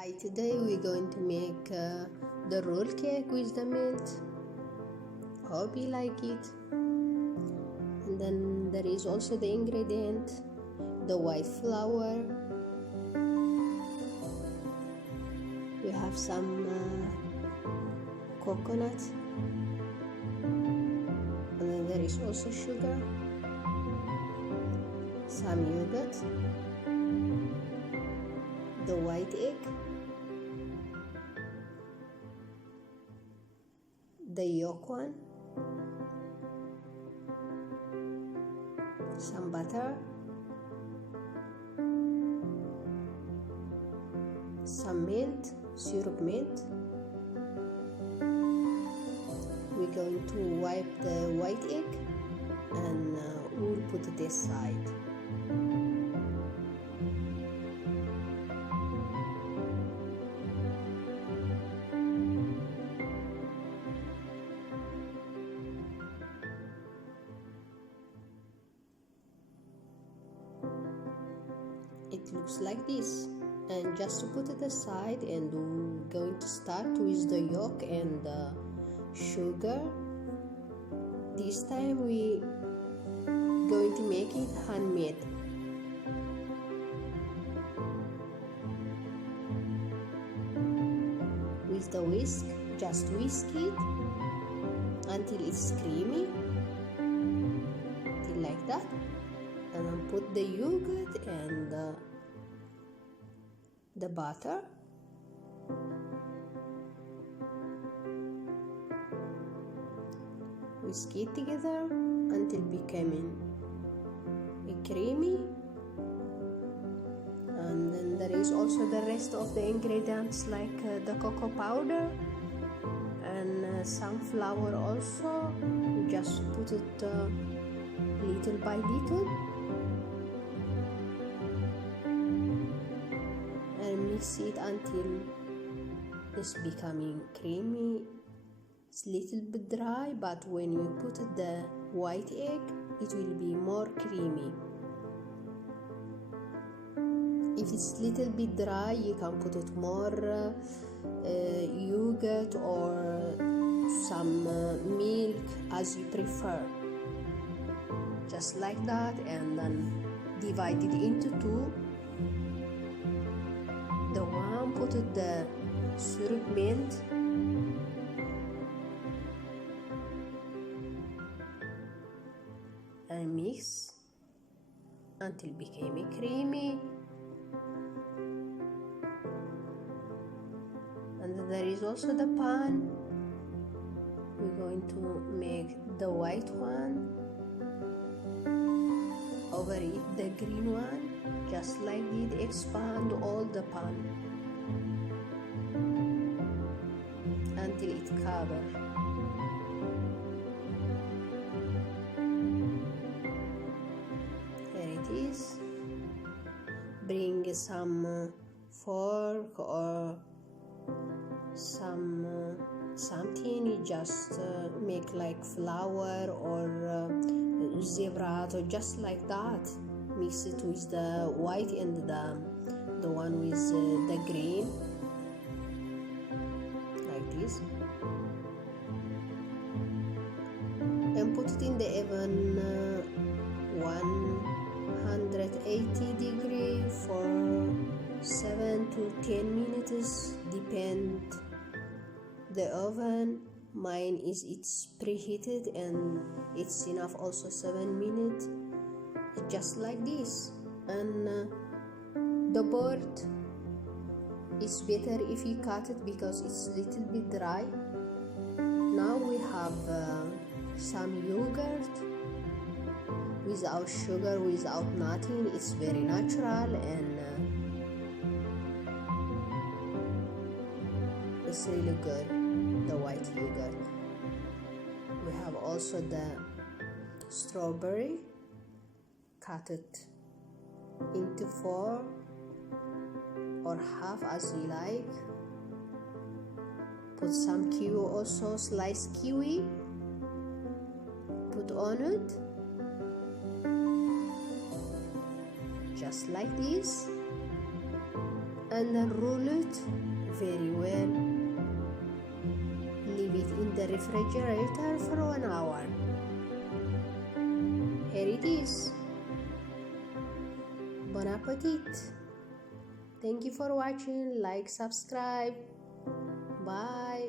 Hi, today we're going to make the roll cake with the mint. Hope you like it. And then there is also the ingredient, the white flour. We have some coconut, and then there is also sugar, some yogurt, the white egg, the yolk one, some butter, some mint, syrup mint. We're going to wipe the white egg and we'll put it aside. It looks like this, and just to put it aside, and we're going to start with the yolk and the sugar. This time we going to make it handmade. With the whisk, just whisk it until it's creamy, till like that, and then put the yogurt and the butter. Whisk it together until becoming creamy, and then there is also the rest of the ingredients like the cocoa powder and some flour also. Just put it little by little and mix it until it's becoming creamy. It's a little bit dry, but when you put the white egg, it will be more creamy. If it's a little bit dry, you can put it more yogurt or some milk as you prefer. Just like that, and then divide it into two. The one put the syrup mint, and mix until became creamy. And there is also the pan. We're going to make the white one, over it the green one, just like it. Expand all the pan until it covers. Bring some fork or something. You just make like flour or zebrato, just like that. Mix it with the white and the one with the green, like this, and put it in the oven 180 degrees for 7 to 10 minutes, depend the oven. Mine is it's preheated and it's enough also 7 minutes, just like this. And the board is better if you cut it because it's a little bit dry. Now we have some yogurt without sugar, without nothing. It's very natural, and it's really good, the white yogurt. We have also the strawberry, cut it into 4 or half as you like. Put some kiwi also, sliced kiwi, put on it, just like this. and then roll it very well. Leave it in the refrigerator for 1 hour. Here it is. Bon appetit. Thank you for watching. Like, subscribe. Bye.